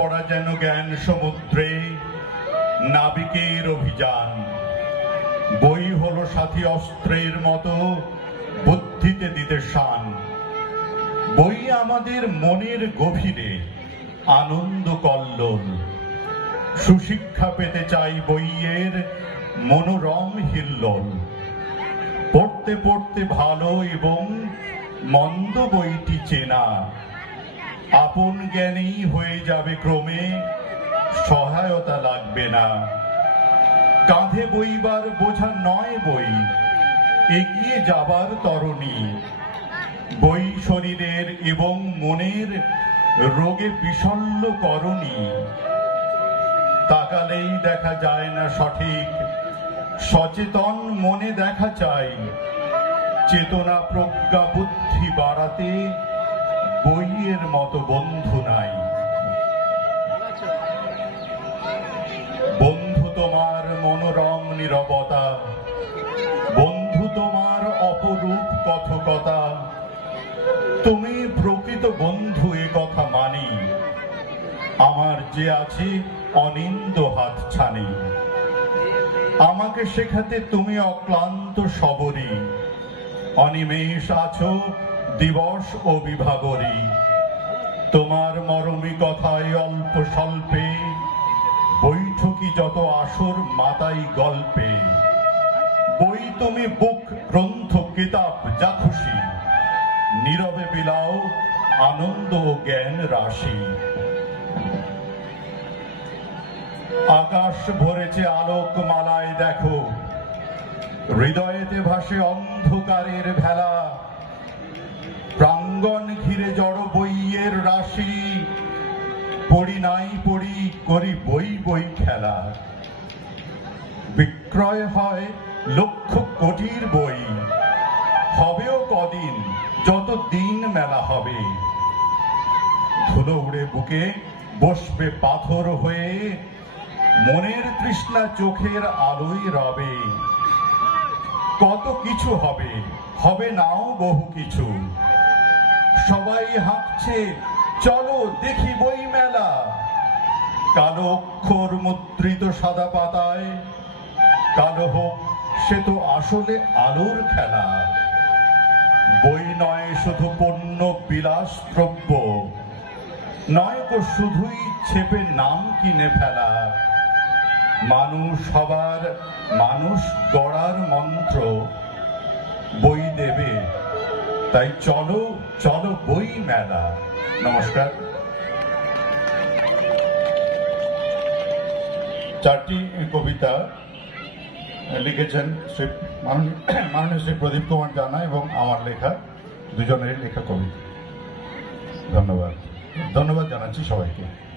পড়া যেন জ্ঞান সমুদ্রে, নাবিকের অভিযান। বই হলো সাথী অস্ত্রের মতো বুদ্ধিতে দিতে শান। বই আমাদের মনের গভীরে, আনন্দ কল্লোল। সুশিক্ষা পেতে চাই বইয়ের মনোরম হিল্লোল। পড়তে পড়তে ভালো এবং মন্দ বইটি চেনা। আপন জ্ঞানেই হয়ে যাবে ক্রমে, সহায়তা লাগবে না। কাঁধে বইবার বোঝা নয় বই, এগিয়ে যাবার তরণী। বই শরীরের এবং মনের রোগে বিষল্য করণী। তাকালেই দেখা যায় না সঠিক, সচেতন মনে দেখা চাই। চেতনা প্রজ্ঞা বুদ্ধি বাড়াতে বইয়ের মতো বন্ধু নাই। বন্ধু তোমার মনোরম নিরবতা, বন্ধু তোমার অপরূপ কথকতা। তুমি প্রকৃত বন্ধু, এ কথা মানি। আমার যে আছে অনিন্দ হাত ছানি আমাকে শেখাতে তুমি অক্লান্ত সবরী। অনিমেষ আছো দিবস ও বিভাবরী তোমার মরমী কথায় অল্প স্বল্পে, বৈঠকি যত আসর মাতাই গল্পে। বই তুমি বুক, গ্রন্থ, কিতাব, যা খুশি, নীরবে বিলাও আনন্দ ও জ্ঞান রাশি। আকাশ ভরেছে আলোক মালায় দেখো, হৃদয়েতে ভাসে অন্ধকারের ভেলা। প্রাঙ্গণ ঘিরে জড় বইয়ের রাশি। পড়ি নাই, পড়ি, করি বই বই খেলা। বিক্রয় হয় লক্ষ কোটির বই। হবেও কদিন, যত দিন মেলা হবে। ধুলো উড়ে বুকে বসবে পাথর হয়ে, মনের তৃষ্ণা চোখের আলোয় রবে। কত কিছু হবে হবে নাও বহু কিছু। সবাই হাঁকছে চলো দেখি বই মেলা কালো অক্ষর মুদ্রিত সাদা পাতায়। কালো হোক, সে তো আসলে আলোর খেলা। বই নয় শুধু পণ্য বিলাস দ্রব্য তো শুধুই ছেপে নাম কিনে ফেলা। মানুষ হবার মানুষ গড়ার মন্ত্র। বই দেবে, তাই চলো চলো বই মেলা। নমস্কার। চারটি কবিতা লিখেছেন শ্রী মাননীয় শ্রী প্রদীপ কুমার জানা এবং আমার লেখা দুজনের লেখা কবিতা। ধন্যবাদ। ধন্যবাদ জানাচ্ছি সবাইকে।